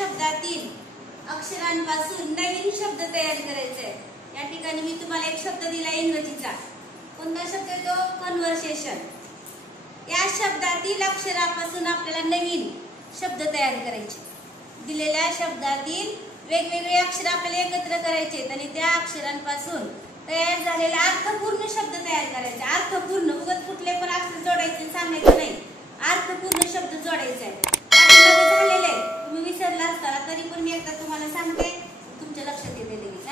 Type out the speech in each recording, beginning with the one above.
शब्दातील अक्षरांपासून नवीन शब्द तयार करायचे आहे। या ठिकाणी मी तुम्हाला एक शब्द दिला इंग्रजीचा। कोणता शब्द आहे तो? कन्व्हर्सेशन। या शब्दातील अक्षरापासून आपल्याला नवीन शब्द तयार करायचे। दिलेल्या शब्दातील वेगवेगळे अक्षर आपल्याला एकत्र करायचे आणि त्या अक्षरांपासून तयार झालेला अर्थपूर्ण शब्द तयार करायचे। अर्थपूर्ण, उगाच कुठले पण अक्षर जोडायचे सांगायचे नाही, अर्थपूर्ण शब्द जोडायचे आहे। झालेले तुम्ही विसरला असताना तरी पण मी एकदा तुम्हाला सांगते, तुमच्या लक्षात येते लगेच।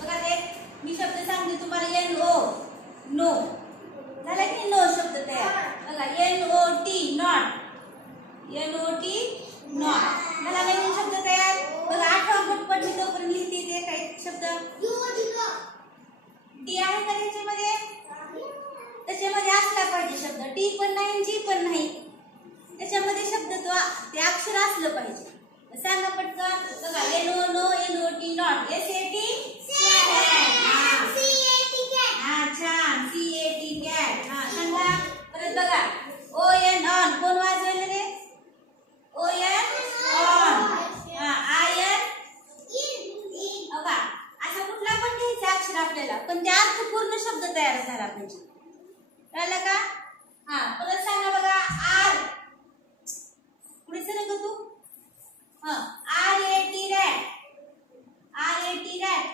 बघा ते मी शब्द सांगते तुम्हाला, NO नो झाला की नो शब्द तयार। बघा NOT नॉट, NOT नॉट मला नवीन शब्द तयार। बघा आठवा पटपट मी तोपर्यंत लिहिते ते काही शब्द टी आहे का त्याच्यामध्ये? त्याच्यामध्ये असला पाहिजे शब्द, टी पण नाही जी पण नाही, त्याच्यामध्ये शब्द तो ते अक्षर असलं पाहिजे। सांगा पटकन। बघा NO no, NOT not, SAT छान, CAT कॅट। सांगा परत। बघा ON ऑन, कोण वाजवलं रे? ON on. IN in. बघा असा कुठला पण घ्यायचा अक्षर आपल्याला, पण ते अर्थपूर्ण शब्द तयार झाला पाहिजे। कळलं का? परत सांगा। बघा आर, पुढे सरक तू। RAT रॅट, RAT रॅट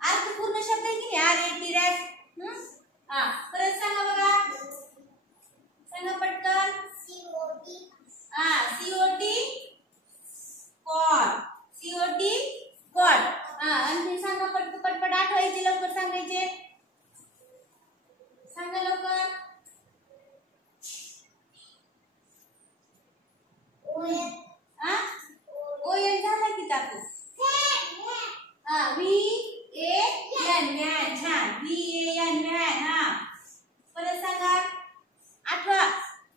अर्थपूर्ण शब्द आहे की नाही? RAT rat. परत सांगा। बघा सांगा पटकन। COT cot, COT cot. आणखी सांगा पटपट आठवायचे, लवकर सांगायचे, सांगा लवकर। ON झाला की टाकू। VAN व्हॅन, छान, VAN व्हॅन। परत सांगा आठवा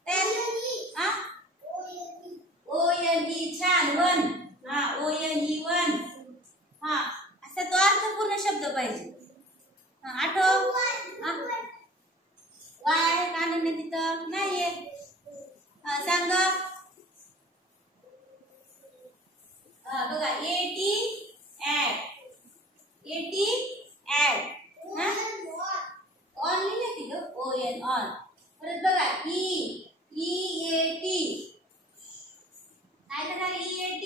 तयार। ONE छान, वन। ONE one. असा तो अर्थपूर्ण शब्द पाहिजे। आठव। वाय आहे का अनन्या तिथं? नाहीये। सांगा। बघा AT at, AT at. On लिहिले तिथं, ON ऑन। परत बघा EAT काय करणार? EAT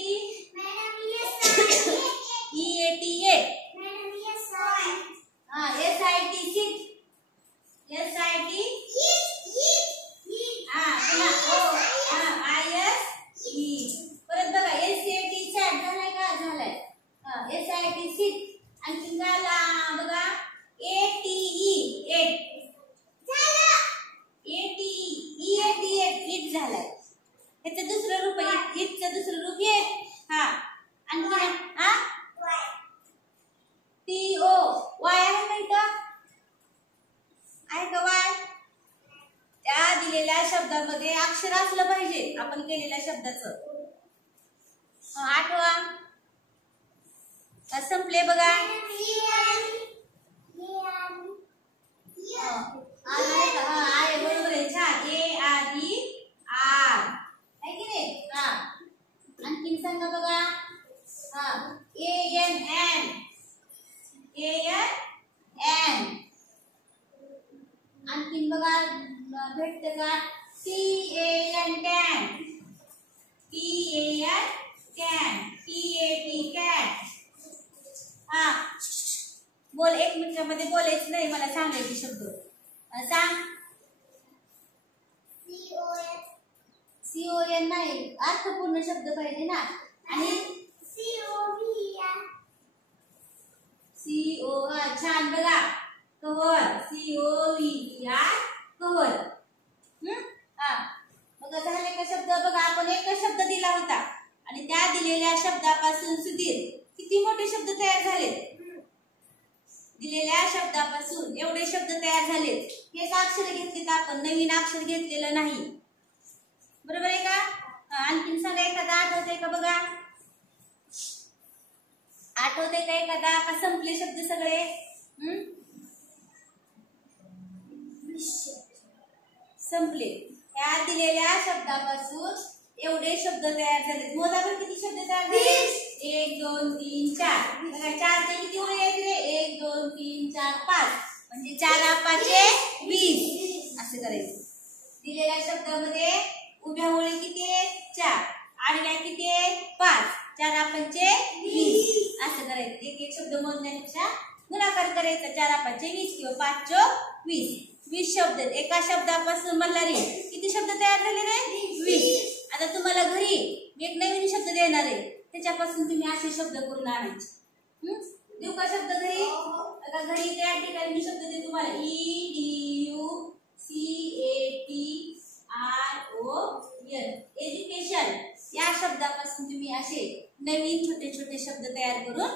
EAT SIT sit, SIT ISE। परत बघा SAT चॅट झालाय का? झालाय। SIT sit. आणखी झाला बघा ATE एट, EAT इट झालाय। ह्याचं दुसरं रूप आहे, इटचं दुसरं रूप आहे। आणखी TO वाय आहे का इथं? आहे का वाय? त्या दिलेल्या शब्दामध्ये अक्षर असलं पाहिजे आपण केलेल्या शब्दाचं। आठवा संपले। बघा आहे बरोबर आहे, छान। ARER आहे की नाही? आणखीन सांगा। बघा ANN आणखीन बघा भेटतं का? TAN tan, TAN tan, TAT cat. बोल, 1 मिनिटामध्ये बोलायचं नाही, मला सांगायचे शब्द सांग। CON नाही, अर्थपूर्ण शब्द पाहिजे ना। आणि CO छान। बघा कव्हर, COVER कव्हर। बघा झाले का शब्द? बघा आपण एकच शब्द दिला होता आणि त्या दिलेल्या शब्दापासून सुधीर किती मोठे शब्द तयार झाले? दिलेल्या शब्दापासून एवढे शब्द तयार झालेत। हेच अक्षर घेतलेत आपण, नवीन अक्षर घेतलेलं नाही, बरोबर आहे का? आणखीन सांगा एखादा आठवतंय का? बघा आठवतंय का एखादा? का संपले शब्द सगळे? संपले। या दिलेल्या शब्दापासून एवढे शब्द तयार झालेत। मोजावर किती शब्द तयार झाले? 1 2 3 4 बघा 4 चे किती ओळी आहेत रे 1 2 3 4 5 म्हणजे 4 5 20 असं करायचं दिलेल्या शब्दामध्ये उभ्या ओळी किती आहेत 4 आडव्या किती आहेत 5 4 5 20 असं करायचं एक एक शब्द मोजण्यापेक्षा गुणाकार करायचा 4 5 20 किंवा 5 20 20 शब्द एका शब्दापासून मल्हारी किती शब्द तयार झाले रे 20 आता तुम्हाला घरी एक नवीन शब्द देणार आहे त्याच्यापासून तुम्ही असे शब्द करून आणायचे देऊ का शब्द घरी आता घरी त्या ठिकाणी मी शब्द देते तुम्हाला EDUCATRON एज्युकेशन या शब्दापासून तुम्ही असे नवीन छोटे छोटे शब्द तयार करून